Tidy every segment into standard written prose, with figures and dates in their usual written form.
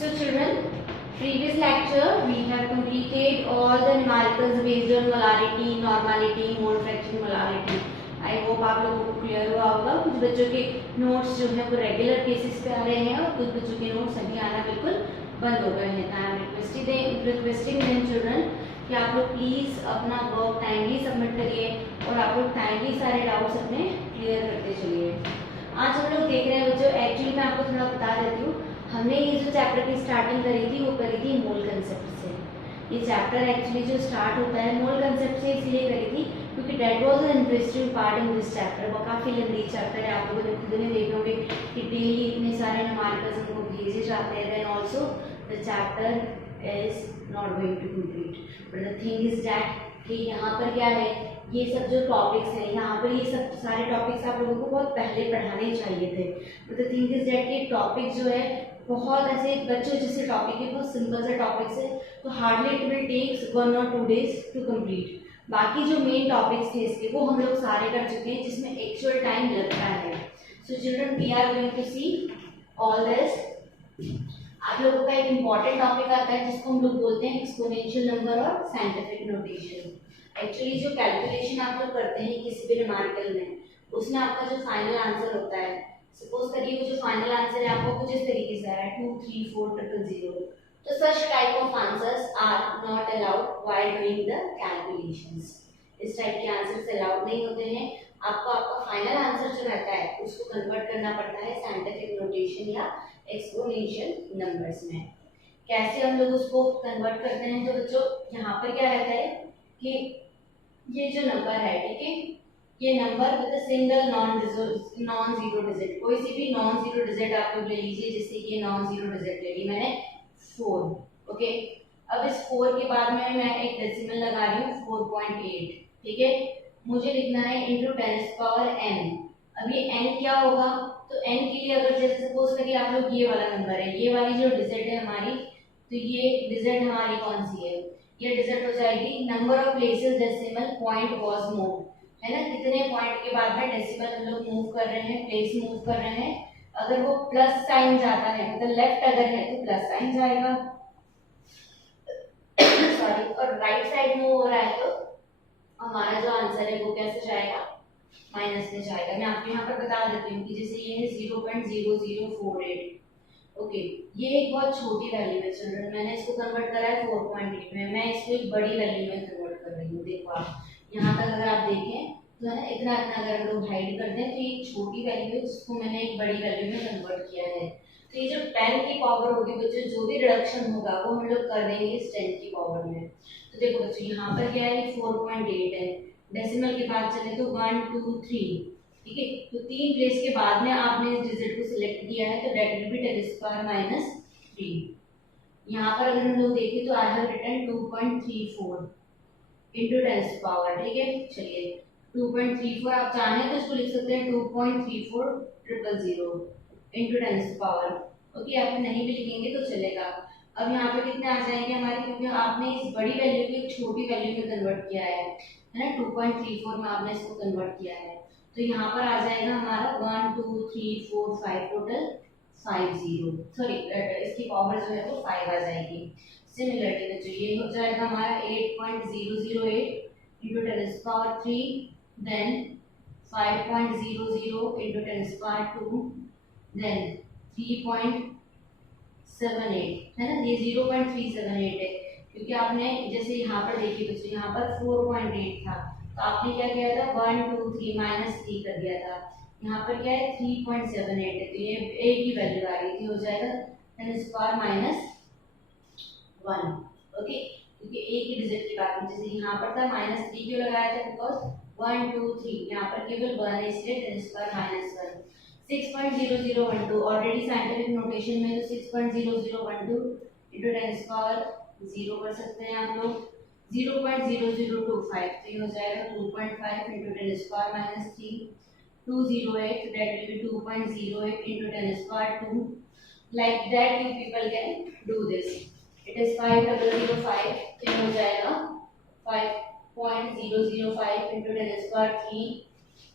So children, previous lecture we have completed all the numericals based on molarity, normality, mole fraction, molarity. I hope आप लोगों को clear हुआ होगा। कुछ बच्चों के नोट्स जो है वो रेगुलर बेसिस पे आ रहे हैं और कुछ बच्चों के नोट्स अभी आना बिल्कुल बंद हो गए हैं। I am requesting them children कि आप लोग प्लीज़ अपना वर्क टाइमली सबमिट करिए और आप लोग टाइमली सारे डाउट्स अपने क्लियर करते चलिए। आज हम लोग देख रहे हैं बच्चों, एक्चुअली मैं आपको थोड़ा बता देती हूँ, हमने ये जो चैप्टर की स्टार्टिंग करी थी वो करी थी मोल कंसेप्ट से। ये चैप्टर एक्चुअली जो स्टार्ट होता है मोल कंसेप्ट से इसलिए करी थी क्योंकि that was an interesting part in this chapter. वो काफ़ी लंबी चैप्टर है, आप लोगों ने खुद ने देखे होंगे कि डेली इतने सारे न्यूमेरिकल्स हमको भेजे जाते हैं। Then also the chapter is not going to complete, but the thing is that कि यहाँ पर क्या है, ये सब जो टॉपिक्स हैं यहाँ पर ये सब सारे टॉपिक्स आप लोगों को बहुत पहले पढ़ाने चाहिए थे। But the thing is that कि टॉपिक जो है बहुत ऐसे बच्चों जैसे टॉपिक है, बहुत सिंपल से टॉपिक्स है, तो hardly it will takes 1 or 2 days to complete. बाकी जो मेन टॉपिक्स थे इसके वो हम लोग सारे कर चुके हैं जिसमें एक्चुअल टाइम लगता है। So children we are going to see all this. आप लोगों का एक इम्पॉर्टेंट टॉपिक आता है जिसको हम लोग बोलते हैं एक्सपोनेंशियल नंबर और साइंटिफिक नोटेशन। एक्चुअली जो कैलकुलेशन आप लोग करते हैं किसी भी न्यूमेरिकल में, उसमें आपका जो फाइनल आंसर होता है, सपोज करिए वो जो फाइनल आंसर है आपको कुछ इस तरीके से आ रहा है 2 3 4 000, तो such type of answers are not allowed while doing the calculations। इस टाइप के आंसर्स अलाउड नहीं होते हैं। आपको आपका फाइनल आंसर जो रहता है उसको कन्वर्ट करना पड़ता है साइंटिफिक नोटेशन या एक्सपोनेंशियल नंबर्स में। कैसे हम लोग उसको कन्वर्ट करते हैं, तो बच्चों यहाँ पर क्या रहता है कि ये जो नंबर है, ठीक है, ये number with single non zero digit, कोई सी भी नॉन जीरो डिजिट आप लोग ले लीजिए। जैसे ये नॉन जीरो डिजिट ले ली मैंने 4, ओके। अब इस 4 के बाद में मैं एक डेसिमल लगा रही हूँ 4.8, ठीक है। मुझे लिखना है इंटू 10⁻n। अब ये n क्या होगा, तो n के लिए अगर जैसे सपोज करिए आप लोग ये वाला नंबर है, ये वाली जो डिजिट है हमारी, तो ये डिजिट हमारी कौन सी है, ये डिजिट हो जाएगी number of places decimal point was move, है ना। कितने पॉइंट के बाद में डेसिमल हम लोग मूव कर रहे हैं, प्लेस मूव कर रहे हैं। अगर वो प्लस साइन जाता है, मतलब लेफ्ट अगर है तो प्लस साइन जाएगा सॉरी, और राइट साइड मूव हो रहा है तो हमारा जो आंसर है वो कैसे जाएगा, माइनस में जाएगा। मैं आपको यहाँ पर बता देती हूँ कि जैसे ये है 0.0048, ओके, ये एक बहुत छोटी वैल्यू है चिल्ड्रन, मैंने इसको कन्वर्ट करा है 4.8 में, मैं इसको एक बड़ी वैल्यू में कन्वर्ट कर रही हूँ। देखो आप यहाँ तक अगर आप देखें तो है ना, इतना इतना अगर हम लोग हाइड कर दें तो ये छोटी वैल्यू है जिसको मैंने एक बड़ी वैल्यू में कन्वर्ट किया है। तो ये जो 10 की पावर होगी बच्चों, जो भी रिडक्शन होगा वो हम लोग कर देंगे इस 10 की पावर में। तो देखो बच्चों यहाँ पर क्या है, 4.8 है, डेसिमल के बाद चले तो 1 2 3, ठीक है। तो 3 प्लेस के बाद में आपने इस डिजिट को सिलेक्ट किया है तो दैट विल बी 10⁻³ यहाँ पर अगर हम लोग देखें तो I have written 2.34 into 10 power, ठीक है। चलिए 2.34 आप चाहें तो इसको लिख सकते हैं 2.34 इंटू 10 पावर, ओके। आप नहीं भी लिखेंगे तो चलेगा। अब यहाँ पे कितने आ जाएंगे हमारे, क्योंकि आपने इस बड़ी वैल्यू को एक छोटी वैल्यू में कन्वर्ट किया है ना, 2.34 में आपने इसको कन्वर्ट किया है। तो यहाँ पर आ जाएगा हमारा 1 2 3 4 5 टोटल 50, सॉरी इसकी पावर जो है वो 5 आ जाएगी। सिमिलरली बच्चों ये हो जाएगा हमारा 8.008 इंटू 10⁻³ देन 5.00 इंटू 10⁻², देन 3.78, है ना, ये 0.378 है क्योंकि आपने जैसे यहाँ पर देखिए बच्चों, यहाँ पर 4.8 था तो आपने क्या किया था 1 2 3 -3 कर दिया था। यहाँ पर क्या है 3.78 है, तो ये एक ही वैल्यू आ रही थी, हो जाएगा 10⁻⁻1, ओके। क्योंकि एक ही डिजिट की बात में, जैसे यहाँ पर था -3 क्यों लगाया था, बिकॉज 1 2 3 यहाँ पर केवल 1 है इसलिए 10⁻⁻1। 6.0012 ऑलरेडी साइंटिफिक नोटेशन में तो 6.0012 इंटू 10⁻0 कर सकते हैं आप लोग। 0.0025 तो ये हो जाएगा 2.5 into 10⁻³ 208, that will be 2.08 into 10⁻². Like that you people can do this. It is 5005, तो हो जाएगा 5.005 into 10⁻³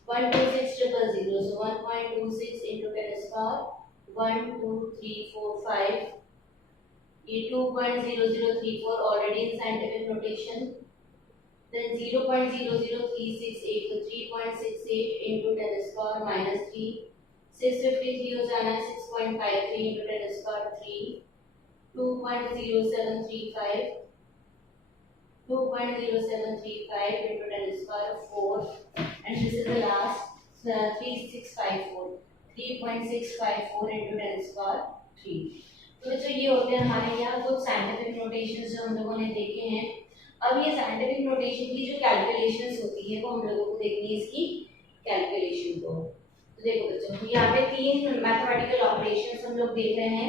126,000, so 1.26 into 10⁻1 2 3 4 5 ये 2.0034 already in scientific notation, then 0.00368, तो 3.68 into 10 square minus 3, 653 हो जाना है 6.53 into 10 square 3, 2.0735 into 10 square 4, and this is the last 3654, 3.654 into 10 square 3। तो बच्चों ये होते हैं हमारे यहाँ कुछ साइंटिफिक नोटेशंस जो हम लोगों ने देखे हैं। अब ये साइंटिफिक नोटेशन की जो कैलकुलेशंस होती है वो हम लोगों को देखनी है इसकी कैलकुलेशन को। तो देखो बच्चों यहाँ पे तीन मैथमेटिकल ऑपरेशंस हम लोग देख रहे हैं।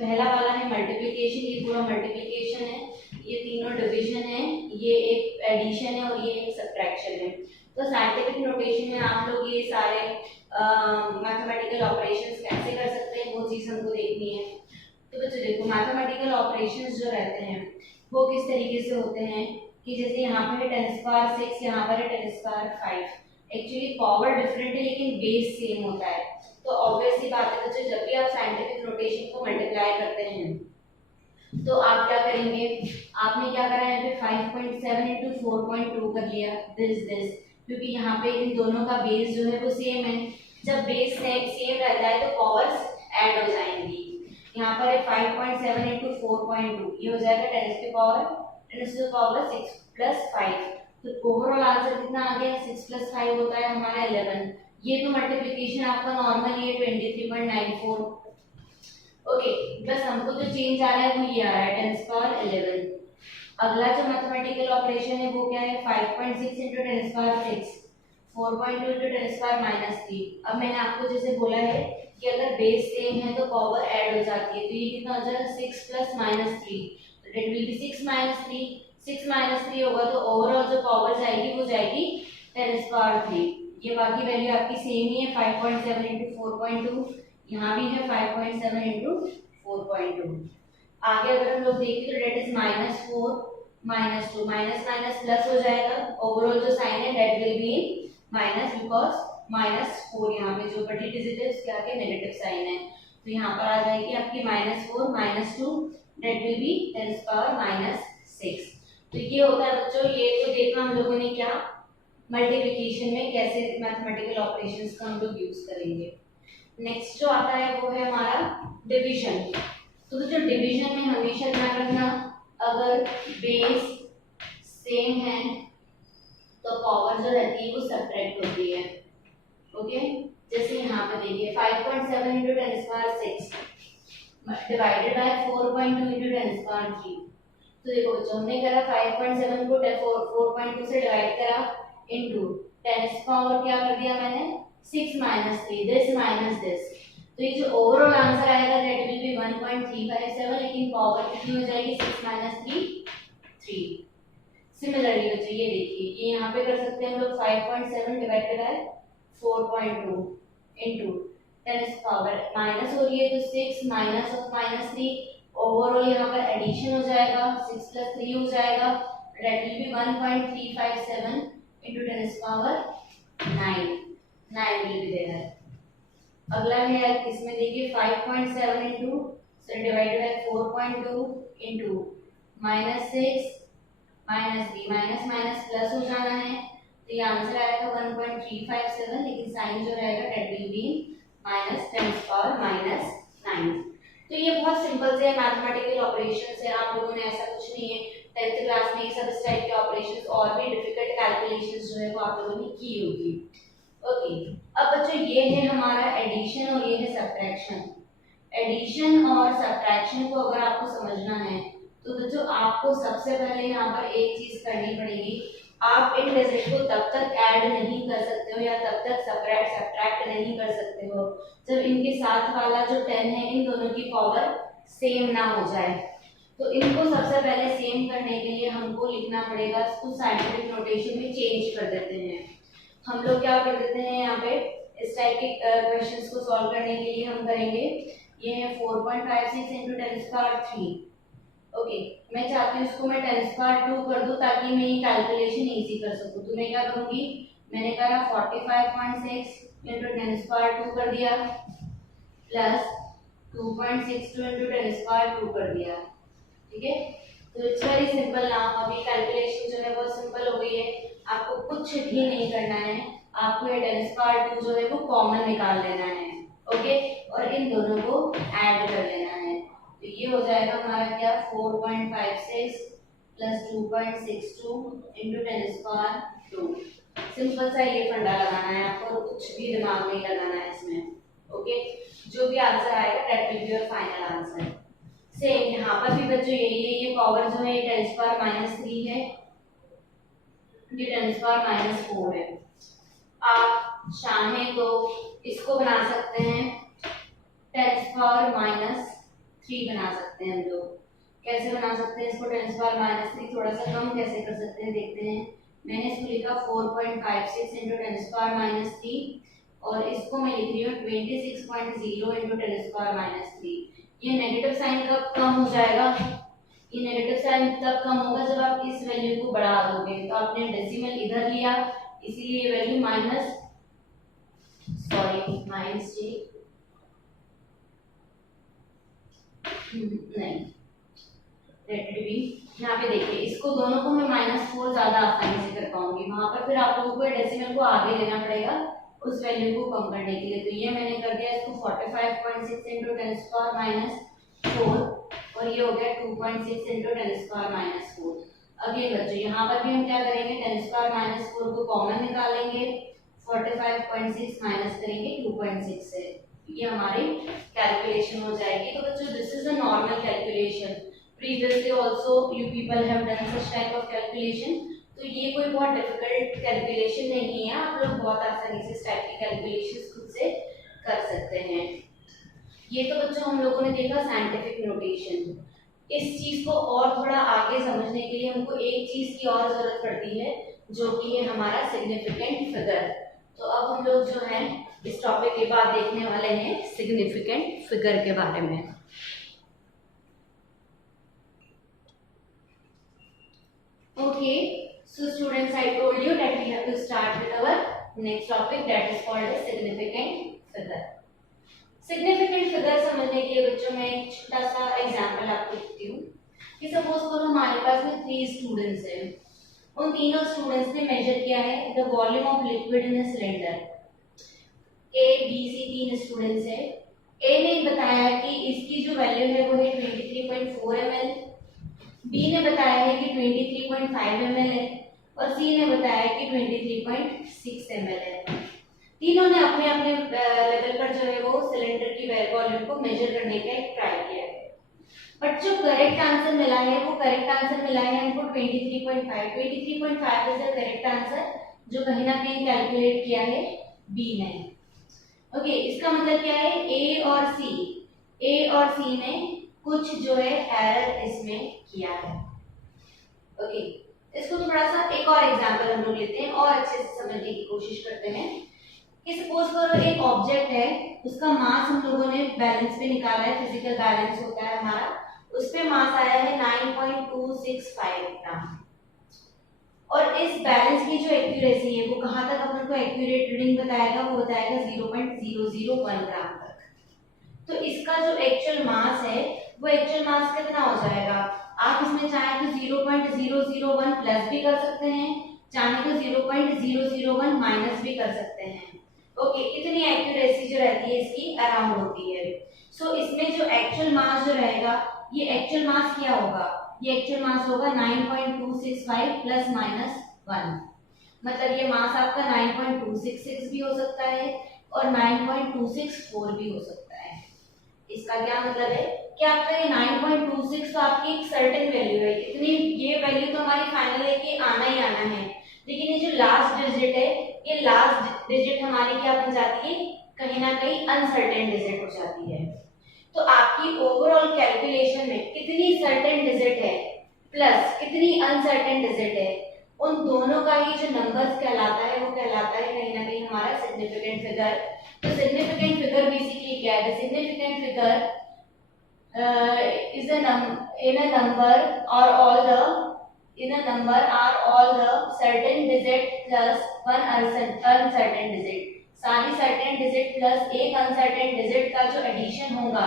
पहला वाला है मल्टीप्लिकेशन, ये पूरा मल्टीप्लिकेशन है, ये तीनों डिवीजन है, ये एक एडिशन है और ये एक सब्ट्रैक्शन है। तो साइंटिफिक नोटेशन में आप लोग ये सारे मैथमेटिकल ऑपरेशंस कैसे कर सकते हैं वो चीज़ हमको देखनी है। तो बच्चों देखो मैथमेटिकल ऑपरेशंस जो रहते हैं वो किस तरीके से होते हैं कि जैसे यहाँ पर है 10 स्क्वायर 6, यहाँ पर है 10 स्क्वायर 5। एक्चुअली पावर डिफरेंट है लेकिन बेस सेम होता है। तो ऑब्वियस सी बात है बच्चों जब भी आप साइंटिफिक नोटेशन को मल्टीप्लाई करते हैं तो आप क्या करेंगे, आपने क्या करा है यहाँ पे 5.7 into 4.2 कर लिया दिस क्योंकि यहाँ पे इन दोनों का बेस जो है वो सेम है। जब बेस सेम रहता है तो पावर्स ऐड हो जाएंगी। यहाँ पर है 5.7 into 4.2, ये हो जाएगा 10 to the power 6 plus 5। तो ओवरऑल आंसर कितना आ गया 6 plus 5 होता है हमारा 11। ये तो मल्टीप्लिकेशन आपका नॉर्मल ये 23.94। ओके बस हमको जो चेंज आ रहा है वो ये आ रहा है 10 स्क्वायर 11। अगला जो मैथमेटिकल ऑपरेशन है वो क्या है 5.6 into 10 square 6, 4.2 into 10 square minus 3। अब मैंने आपको जैसे बोला है कि अगर बेस सेम है तो पावर ऐड हो जाती है। तो ये कितना हो जाएगा 6 plus minus 3, तो date will B 6 minus 3, 6 minus 3 होगा तो ओवरऑल जो पावर जाएगी वो जाएगी 10 स्क्वायर 3। ये बाकी वैल्यू आपकी सेम ही है 5.7 into 4.2, यहाँ भी है 5.7 into 4.2। आगे अगर हम लोग देखें तो that is -4 -2, minus minus plus हो जाएगा। ओवरऑल जो साइन है that will be minus because -4 यहाँ पे जो बड़ी डिजिट है उसके आगे नेगेटिव साइन है। तो यहाँ पर आ जाएगी आपकी -4 -2 डेट विल बी 10 स्क्वायर -6। तो ये होता है बच्चों, ये तो देखा हम लोगों ने क्या मल्टीप्लिकेशन में कैसे मैथमेटिकल ऑपरेशंस का हम लोग यूज करेंगे। नेक्स्ट जो आता है वो है हमारा डिवीजन। तो जो डिवीजन में हमेशा ध्यान रखना अगर बेस सेम है तो पावर जो रहती है वो सब्ट्रैक्ट होती है। ओके जैसे यहाँ पे देखिए 5.7 into 10 square 6 divided by 4.2 into 10 square 3। तो देखो बच्चों हमने करा 5.7 को 4.2 से डिवाइड करा इनटू 10 स्क्वायर क्या कर दिया मैंने 6 minus 3 दिस माइनस दिस। तो ये जो ओवरऑल आंसर आएगा दैट विल बी 1.357, लेकिन पावर कितनी हो जाएगी 6 minus 3 3। सिमिलरली बच्चों ये देखिए ये यहाँ पे कर सकते हैं हम लोग 5.7 divided by 4.2 into 10 power minus हो रही है तो 6 माइनस ऑफ -3 ओवरऑल यहाँ पर एडिशन हो जाएगा 6 plus 3 हो जाएगा that will be 1.357 into 10 power 9 will be there. अगला है इसमें देखिए 5.7 into divided by 4.2 into -6 -3 minus plus हो जाना है तो ये आंसर आएगा 1.357, लेकिन साइन जो रहेगा दैट विल बी -10 पावर -9। तो ये बहुत सिंपल से मैथमेटिकल ऑपरेशंस है, आप लोगों ने ऐसा कुछ नहीं है 10th क्लास में ये सब इस टाइप के ऑपरेशंस और भी डिफिकल्ट कैलकुलेशंस जो है वो आप लोगों ने की होगी। ओके अब बच्चों ये है हमारा एडिशन और ये है सब्ट्रैक्शन। एडिशन और सब्ट्रैक्शन को अगर आपको समझना है तो बच्चों आपको सबसे पहले यहाँ पर एक चीज करनी पड़ेगी, आप इन डिजिट को तब तक ऐड नहीं कर सकते हो या तब तक सब्ट्रैक्ट नहीं कर सकते हो जब इनके साथ वाला जो 10 है इन दोनों की पावर सेम ना हो जाए। तो इनको सबसे पहले सेम करने के लिए हमको लिखना पड़ेगा, इसको साइंटिफिक नोटेशन में चेंज कर देते हैं। हम लोग क्या कर देते हैं यहाँ पे इस टाइप के क्वेश्चंस को सॉल्व करने के लिए हम करेंगे ये है 4.56 into 10 स्क्वायर 3। ओके मैं चाहती हूँ इसको मैं 10 स्क्वायर 2 कर दूँ ताकि मैं ये कैलकुलेशन इजी कर सकूँ। तो मैं क्या करूँगी, मैंने करा 45.6 into 10 स्क्वायर 2 कर दिया प्लस 2.62 into 10 स्क्वायर 2 कर दिया। ठीक है। तो इट्स वेरी सिंपल नाउ, अभी कैलकुलेशन जो है बहुत सिंपल हो गई है, आपको कुछ भी नहीं करना है, आपको ये डेल स्क्वायर 2 जो है वो कॉमन निकाल लेना है, ओके, और इन दोनों को ऐड कर लेना है। तो ये हो जाएगा हमारा क्या 4.56 प्लस 2.62 इंटू 10 स्क्वायर 2। सिंपल सा ये फंडा लगाना है आपको, कुछ भी दिमाग नहीं लगाना है इसमें, ओके। जो भी आंसर आएगा that will be your final answer. Same यहाँ पर भी बच्चों यही है, ये पावर जो है 10 स्क्वायर -3 है, ये 10 स्क्वायर -4 है। आप चाहें तो इसको बना सकते हैं 10 स्क्वायर -3 बना सकते हैं हम लोग। कैसे बना सकते हैं इसको 10 स्क्वायर -3 थोड़ा सा कम कैसे कर सकते हैं देखते हैं। मैंने इसको लिखा 4.56 इंटू 10 स्क्वायर -3 और इसको मैं लिख रही हूँ 26.0 इंटू 10 स्क्वायर -3। ये नेगेटिव साइन कब कम हो जाएगा, ये नेगेटिव साइन तब कम होगा जब आप इस वैल्यू को बढ़ा दोगे। तो आपने डेसिमल इधर लिया इसीलिए ये वैल्यू नहीं लेट बी। यहाँ पे देखिए इसको दोनों को मैं -4 ज्यादा आसानी से कर पाऊंगी, वहां पर फिर आप लोगों को डेसिमल को आगे लेना पड़ेगा उस वैल्यू को कम करने के लिए। तो ये मैंने कर दिया इसको 45.6 इंटू 10 स्क्वायर -4 और ये हो गया 2.6 इंटू 10 स्क्वायर -4। अगेन बच्चों यहाँ पर भी हम क्या करेंगे 10 स्क्वायर -4 को कॉमन निकालेंगे, 45.6 माइनस करेंगे 2.6 से, ये हमारी कैलकुलेशन हो जाएगी। तो बच्चों this is a normal calculation, previously also you people have done such type of calculation। तो ये कोई बहुत डिफिकल्ट कैलकुलेशन नहीं है, आप लोग बहुत आसानी से इस टाइप की कैलकुलेशंस खुद से कर सकते हैं। ये तो बच्चों हम लोगों ने देखा साइंटिफिक नोटेशन। इस चीज को और थोड़ा आगे समझने के लिए हमको एक चीज की और जरूरत पड़ती है जो कि है हमारा सिग्निफिकेंट फिगर। तो अब हम लोग जो है इस टॉपिक के बाद देखने वाले हैं सिग्निफिकेंट फिगर के बारे में। Okay, so students, I told you that we have to start with our next topic that is called as significant figure। significant figure समझने के लिए बच्चों मैं एक छोटा सा एग्जांपल आपको देती हूँ कि सपोज करो हमारे पास में 3 स्टूडेंट्स हैं, उन तीनों स्टूडेंट्स ने मेजर किया है the volume of liquid in a cylinder. A B C 3 students है। ए ने बताया कि इसकी जो वैल्यू है वो है 23.4 ml, बी ने बताया है कि 23.5 ml है और सी ने बताया कि 23.6 ml है। तीनों ने अपने अपने लेवल पर जो है वो सिलेंडर की वॉल्यूम को मेजर करने का एक ट्राई किया है, बट जो करेक्ट आंसर मिला है वो करेक्ट आंसर मिला है हमको 23.5। 23.5 इज द करेक्ट आंसर जो कहीं ना कहीं कैलकुलेट किया है बी ने। ओके, इसका मतलब क्या है ए और सी ने कुछ जो है एरर इसमें किया है। ओके, इसको थोड़ा सा एक और एग्जांपल हम लोग लेते हैं और अच्छे से समझने की कोशिश करते हैं कि सपोज करो एक ऑब्जेक्ट है, उसका मास हम लोगों ने बैलेंस पे निकाला है, फिजिकल बैलेंस होता है हमारा, उस पे मास आया है 9.265 ग्राम और इस बैलेंस की जो एक्यूरेसी है वो कहाँ तक अपन को एक्यूरेट रीडिंग बताएगा, वो बताएगा 0.001 ग्राम तक। तो इसका जो एक्चुअल मास है वो एक्चुअल मास कितना हो जाएगा, आप इसमें चाहे तो 0.001 प्लस भी कर सकते हैं, चाहे तो 0.001 माइनस भी कर सकते हैं। ओके, इतनी एक्यूरेसी जो रहती है इसकी अराउंड होती है। सो इसमें जो एक्चुअल मास जो रहेगा, ये एक्चुअल मास क्या होगा, ये एक्चुअल मास होगा 9.265 प्लस माइनस 1, मतलब ये मास आपका 9.266 भी हो सकता है और 9.264 भी हो सकता है। इसका क्या मतलब है कि आपका ये 9.26 तो आपकी एक सर्टेन वैल्यू है, इतनी ये वैल्यू तो हमारी फाइनल है कि आना ही आना है, लेकिन ये जो लास्ट डिजिट है, ये लास्ट डिजिट हमारी क्या बन जाती है, कहीं ना कहीं अनसर्टेन डिजिट हो जाती है। तो आपकी ओवरऑल कैलकुलेशन में कितनी सर्टेन डिजिट है प्लस कितनी अनसर्टेन डिजिट है, उन दोनों का ही जो नंबर्स कहलाता है वो कहलाता है कहीं ना कहीं हमारा सिग्निफिकेंट फिगर। तो सिग्निफिकेंट फिगर बेसिकली क्या है, the significant figure is a in a number or all the in a number are all the certain digit plus one uncertain digit। सारी certain digit plus एक uncertain digit का जो addition होगा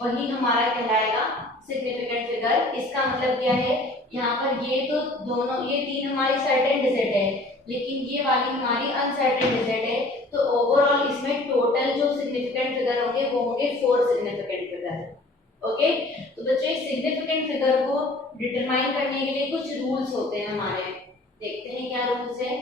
वही हमारा कहलाएगा सिग्निफिकेंट फिगर। इसका मतलब क्या है, यहाँ पर ये तो दोनों ये तीन हमारी सर्टेन डिजिट है, लेकिन ये वाली हमारी अनसर्टेन डिजिट है, तो ओवरऑल इसमें टोटल जो सिग्निफिकेंट फिगर होंगे वो होंगे 4 सिग्निफिकेंट फिगर। ओके, तो बच्चों इस सिग्निफिकेंट फिगर को डिटरमाइन करने के लिए कुछ रूल्स होते हैं हमारे, देखते हैं क्या रूल्स है।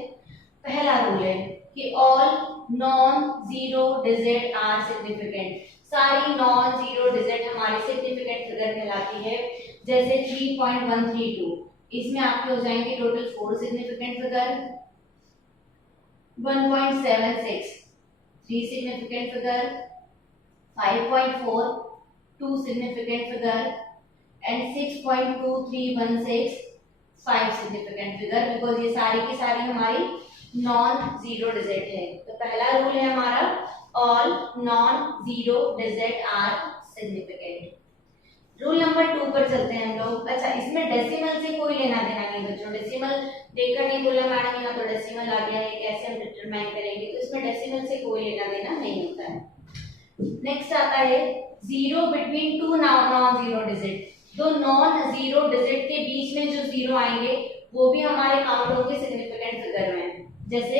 पहला रूल है कि all non zero digit are significant, सारी नॉन जीरो डिजिट हमारी सिग्निफिकेंट फिगर कहलाती है। जैसे 3.132, इसमें आपके हो जाएंगे total 4 significant figure. 1.76 3 significant figure, 5.4 2 significant figure and 6.2316 5 significant figure, because ये सारी की सारी हमारी नॉन जीरो डिजिट है। तो पहला रूल है हमारा all non zero digit are significant. Rule number 2 पर चलते हैं हम लोग। अच्छा, इसमें डेसिमल से कोई लेना देना नहीं बच्चों, डेसिमल देखकर नहीं बोला मैडम यहाँ तो डेसिमल आ गया है, कैसे हम डिटरमाइन करेंगे, तो इसमें डेसिमल से कोई लेना देना नहीं होता है। नेक्स्ट आता है zero between two non zero digit, दो नॉन जीरो डिजिट के बीच में जो जीरो आएंगे वो भी हमारे काउंट होंगे सिग्निफिकेंट फिगर में। जैसे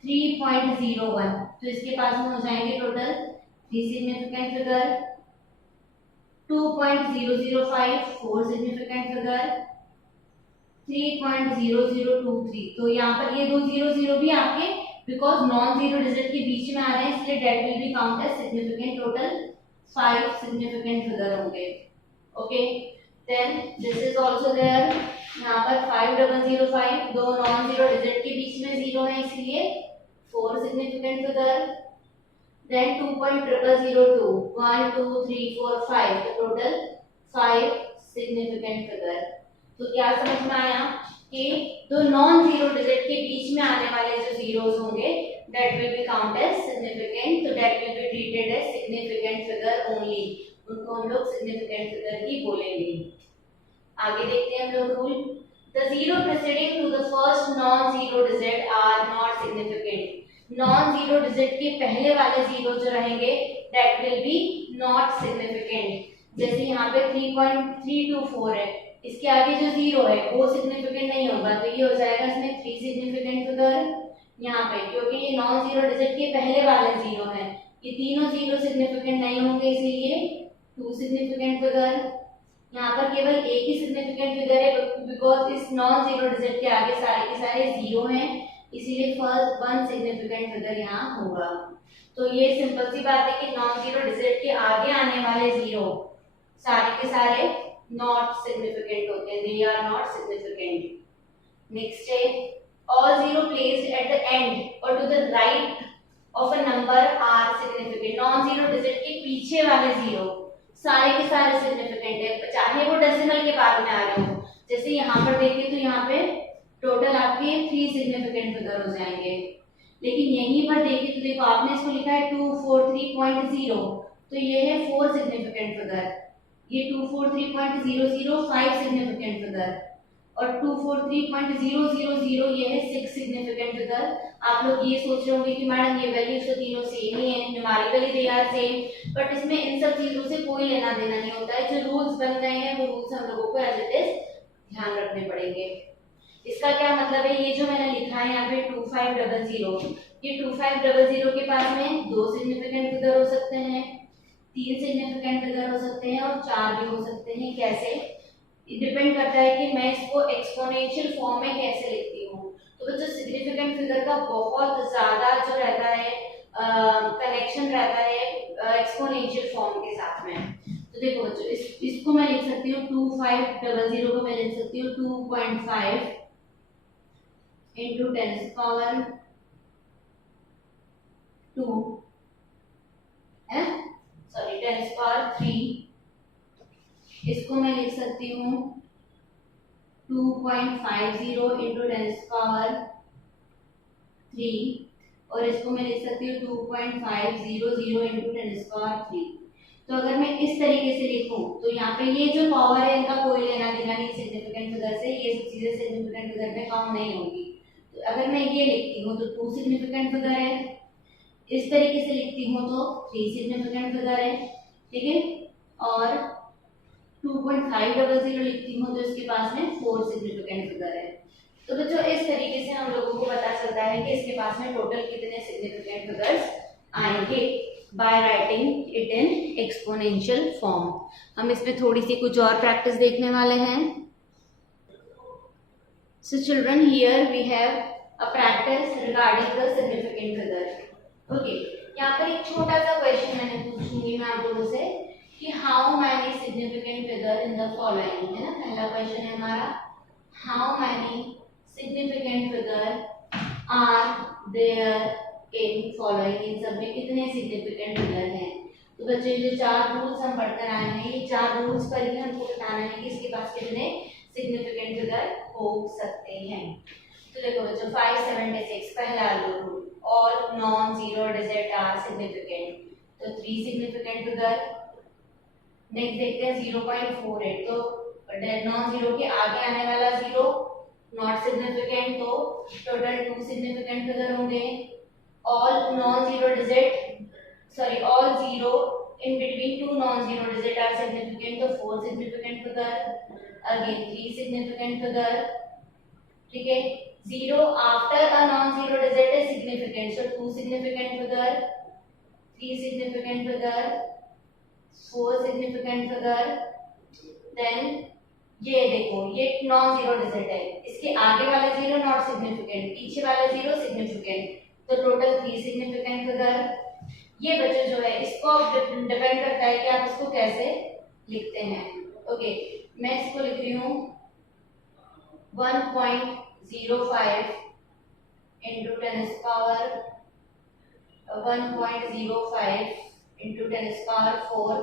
3.01, तो इसके पास में हो जाएंगे total 3 significant figure, 2.005 4 significant figure, 3.0023, तो यहाँ पर ये दो जीरो जीरो भी आपके बिकॉज नॉन जीरो डिजिट के बीच में आ रहे हैं, इसलिए that will be count as significant. Total 5 significant figure होंगे। Okay, then this is also there, यहाँ पर 5005 दो नॉन जीरो डिजिट के बीच में जीरो है इसलिए 4 सिग्निफिकेंट फिगर। देन 2.002 1 2 3 4 5, तो टोटल 5 सिग्निफिकेंट फिगर। तो क्या समझ में आया कि दो नॉन जीरो डिजिट के बीच में आने वाले जो जीरोस होंगे that will be count as significant, तो that will be treated as significant figure only, उनको हम लोग सिग्निफिकेंट फिगर ही बोलेंगे। आगे देखते हैं हम लोग rule. The zero preceding to the first non zero digit are not significant, non zero digit के पहले वाले जीरो जो रहेंगे that will be not significant. जैसे यहाँ पे 3.324 है, इसके आगे जो जीरो है वो सिग्निफिकेंट नहीं होगा, तो ये हो जाएगा इसमें 3 सिग्निफिकेंट फिगर यहाँ पे, क्योंकि ये नॉन जीरो डिजिट के पहले वाले जीरो है, ये तीनों जीरो सिग्निफिकेंट नहीं होंगे इसीलिए 2 सिग्निफिकेंट फिगर। यहाँ पर केवल एक ही सिग्निफिकेंट फिगर है बिकॉज इस नॉन जीरो डिजिट के आगे सारे के सारे जीरो हैं, इसीलिए फर्स्ट 1 सिग्निफिकेंट फिगर यहाँ होगा। तो ये सिंपल सी बात है कि नॉन जीरो डिजिट के आगे आने वाले जीरो सारे के सारे नॉट सिग्निफिकेंट होते हैं, they are not significant. Next है all zero placed at the end और to the right of a number are significant, non zero digit के पीछे वाले जीरो सारे के सारे सिग्निफिकेंट है, चाहे वो डेसिमल के बाद में आ रहे हो। जैसे यहाँ पर देखें तो यहाँ पे टोटल आपके 3 सिग्निफिकेंट फिगर हो जाएंगे, लेकिन यहीं पर देखें तो देखो आपने इसको लिखा है 243.0, तो ये है 4 सिग्निफिकेंट फिगर, ये 243.00 5 सिग्निफिकेंट फिगर और 243.000 ये है 6 सिग्निफिकेंट फिगर। आप लोग ये सोच रहे होंगे कि मैडम ये वैल्यूज तो तीनों सेम ही है, numerically they are same, but इसमें इन सब चीजों से कोई लेना देना नहीं होता है। जो रूल्स बन गए हैं वो रूल्स हम लोगों को एज इट इज ध्यान रखने पड़ेंगे। इसका क्या मतलब है, ये जो मैंने लिखा है यहाँ पे 2500, ये 2500 के पास में 2 सिग्निफिकेंट फिगर हो सकते हैं, 3 सिग्निफिकेंट फिगर हो सकते हैं और 4 भी हो सकते हैं। कैसे, डिपेंड करता है कि मैं इसको एक्सपोनेंशियल फॉर्म में कैसे लिखती हूँ। तो बच्चों सिग्निफिकेंट फिगर का बहुत ज्यादा जो रहता है कनेक्शन रहता है एक्सपोनेंशियल फॉर्म के साथ में। तो देखो बच्चों इसको मैं लिख सकती हूँ 2500 को मैं लिख सकती हूँ 2.5 into 10 power 2 है, सॉरी 10 power 3, इसको मैं लिख सकती हूँ 2.50 into 10 power 3 और इसको मैं लिख सकती हूँ 2.500 into 10 power 3। तो अगर मैं इस तरीके से लिखूं तो यहाँ पे ये जो पावर है इनका कोई लेना देना नहीं सिग्निफिकेंट फिगर से, ये सब चीजें सिग्निफिकेंट फिगर में काउंट नहीं होगी। तो अगर मैं ये लिखती हूँ तो 2 सिग्निफिकेंट फिगर है, इस तरीके से लिखती हूँ तो 3 सिग्निफिकेंट फिगर है, ठीक है। और 2.500 लिखती हूँ तो इसके पास में 4 सिग्निफिकेंट फिगर है। तो बच्चों इस तरीके से हम लोगों को पता चलता है कि इसके पास में टोटल कितने सिग्निफिकेंट फिगर्स आएंगे by writing it in exponential form. हम इसमें थोड़ी सी कुछ और प्रैक्टिस देखने वाले हैं। So children, here we have a practice regarding the significant figure. Okay, यहाँ पर एक छोटा सा क्वेश्चन मैंने पूछूंगी मैं आप लोगों से कि how many significant figure in the following, है ना। पहला क्वेश्चन है हमारा, how many significant figure are there in following, इन सब में कितने सिग्निफिकेंट फिगर हैं। तो बच्चों जो 4 रूल्स हम पढ़कर आए हैं, ये 4 रूल्स पर ही हमको बताना है कि इसके पास कितने सिग्निफिकेंट फिगर हो सकते हैं। तो देखो बच्चों 576 पहला rule, all non zero digit are significant, तो 3 सिग्निफिकेंट फिगर। नेक्स्ट देखते हैं 0.48, तो नॉन जीरो के आगे आने वाला 0 नॉट सिग्निफिकेंट, तो टोटल 2 सिग्निफिकेंट फिगर होंगे। All non-zero digit, sorry, all zero in between 2 non-zero digit are significant, तो 4 significant figure, again 3 significant figure, ठीक है। 0 after a non-zero digit is significant, so 2 significant figure, 3 significant figure, 4 significant figure, then ये देखो ये non-zero digit है, इसके आगे वाला 0 नॉट सिग्निफिकेंट, पीछे वाला 0 सिग्निफिकेंट, तो टोटल 3 सिग्निफिकेंट फिगर। ये बच्चों जो है इसको डिपेंड करता है कि आप इसको कैसे लिखते हैं। ओके, मैं इसको लिख रही हूँ 1.05 into 10 power 1.05 into 10 power 4,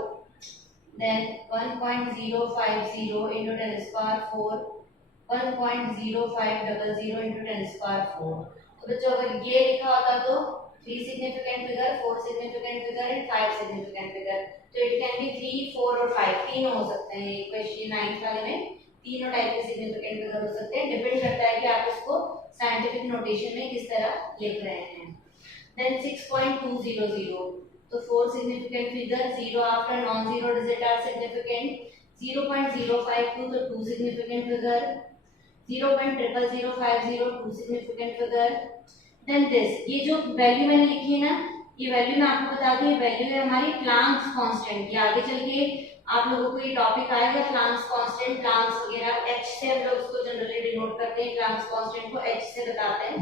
then 1.050 into 10 power 4, 1.0500 into 10 power 4। तो बच्चों अगर ये लिखा होता तो 3 significant figure, 4 significant figure and 5 significant figure, तो इट कैन बी 3, 4 और 5, तीनों हो सकते हैं। क्वेश्चन 9 वाले में तीनों टाइप के सिग्निफिकेंट फिगर हो सकते हैं, डिपेंड करता है कि आप इसको साइंटिफिक नोटेशन में किस तरह लिख रहे हैं। देन 6.200, तो 4 significant figure, 0 after non zero digit are significant, 0.052 तो 2 significant figure, 0.00050 2 significant figure. Then this, ये जो वैल्यू मैंने लिखी है ना, ये वैल्यू मैं आपको बता दूं, ये वैल्यू है हमारी प्लांक्स कांस्टेंट की। आगे चल के आप लोगों को ये टॉपिक आएगा प्लांक्स कांस्टेंट, प्लांक्स वगैरह, एच से हम लोग उसको जनरली डिनोट करते हैं, प्लांक्स कांस्टेंट को एच से बताते हैं।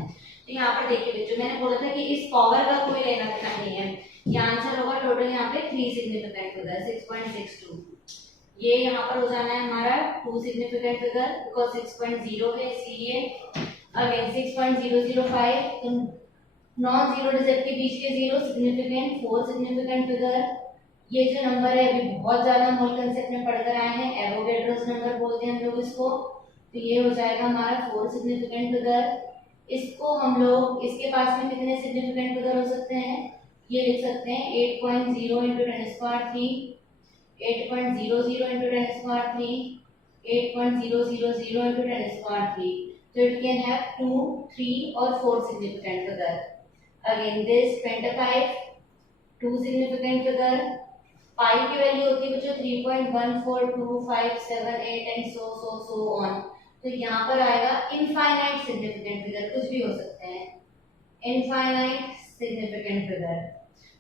तो यहाँ पर देखिए बच्चों, मैंने बोला था कि इस पावर का कोई लेना देना नहीं है, ये आंसर होगा टोटल यहाँ पे 3 सिग्निफिकेंट फिगर 6.62। ये यहाँ पर हो जाना है हमारा 2 सिग्निफिकेंट फिगर, बिकॉज 6.0 है इसीलिए। अगेन 6.005, नॉन जीरो डिजिट के बीच के 0 सिग्निफिकेंट, 4 सिग्निफिकेंट फिगर। ये जो नंबर है अभी बहुत ज्यादा मोल कंसेप्ट में पढ़कर आए हैं, एवोगैड्रोस नंबर बोलते हैं हम लोग इसको, तो ये हो जाएगा हमारा 4 सिग्निफिकेंट फिगर। इसको हम लोग, इसके पास में कितने सिग्निफिकेंट फिगर हो सकते हैं, ये लिख सकते हैं 8.0 into 10 power 3, 8.00 into 10 power 3, 8.000 into 10 power 3, so it can have 2, 3 or 4 significant figure. Again this 25, 2 significant figure, pi की वैल्यू होती है बच्चों 3.142578 and so on, तो यहाँ पर आएगा इनफाइनाइट सिग्निफिकेंट फिगर, कुछ भी हो सकते हैं, इनफाइनाइट सिग्निफिकेंट फिगर।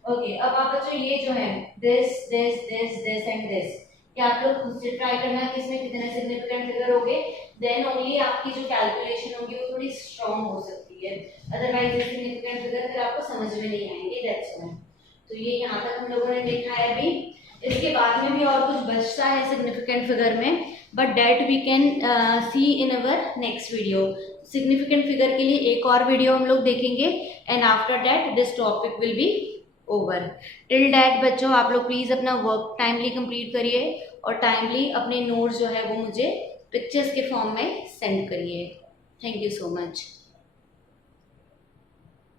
ओके, अब आप बच्चों ये जो है this this this this and this, ये आप लोग खुद से ट्राई करना कि इसमें कितने सिग्निफिकेंट फिगर होंगे, देन ओनली आपकी जो कैलकुलेशन होगी वो थोड़ी स्ट्रांग हो सकती है, अदरवाइज ये सिग्निफिकेंट फिगर फिर आपको समझ में नहीं आएंगे, दैट्स व्हाई। तो ये यहाँ तक हम लोगों ने देखा है अभी। इसके बाद में भी और कुछ बचता है सिग्निफिकेंट फिगर में, but that we can see in our next video. Significant figure के लिए एक और वीडियो हम लोग देखेंगे, and after that this topic will be over. Till that बच्चों आप लोग प्लीज अपना वर्क टाइमली कंप्लीट करिए और टाइमली अपने नोट्स जो है वो मुझे पिक्चर्स के फॉर्म में सेंड करिए। Thank you so much.